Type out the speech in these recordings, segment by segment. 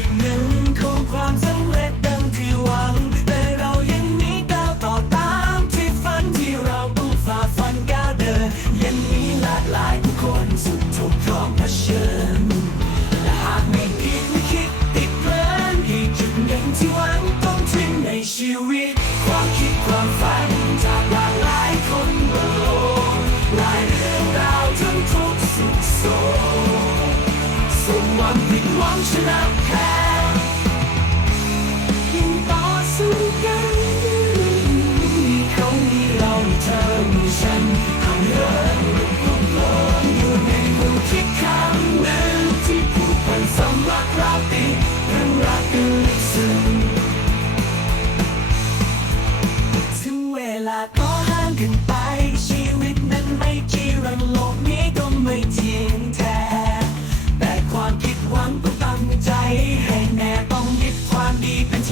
จุหนึ่งขอความสำเร็จดังที่หวัง แต่เรายังมีก้าวต่อตามที่ฝันที่เราต้องาฟันก้าวเดินยังมีหลากหลายผู้คนสุดทุกร้อมเผชิญและหากไม่คิดไม่คิดติดเพลินอีกจุดหนึ่งที่หวังต้องทิ้ในชีวิต ความคิดความฝันจากหลากหลายคนบนโลกหลายเรื่องราวทั้งทุกสุขโศ หวังหวังชนะแพ้ยิ่งต่อสู้กันมีเขามีเราเธอมีฉันทางเดินลุกลงอยู่ในมือคิดคำหนึ่ที่ผูกพันสำหรับราต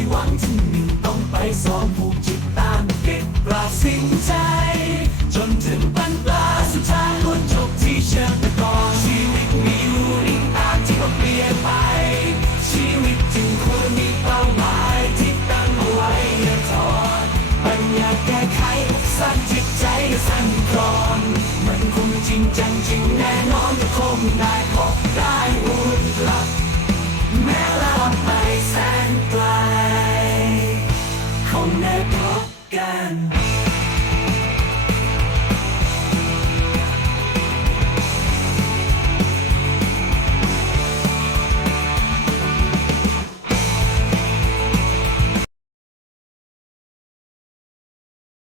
หวังที่หนึ่งต้องไปสองผูกจิตตามเก็บปราสิ่งใจ จนถึงบรรปลาสุดท้ายล้วนจบที่เชิงตะกอนชีวิตมีอยู่นิ่งอาจที่ต้องเปลี่ยนไป ชีวิตจึงควรมีเป้าหมายที่ตั้งเอาไว้อย่าถอนปัญญาแก้ไขสร้างจิตใจให้สั่นคลอนมันคงจริงจังจริงแน่นอนก็คงได้พบได้ again.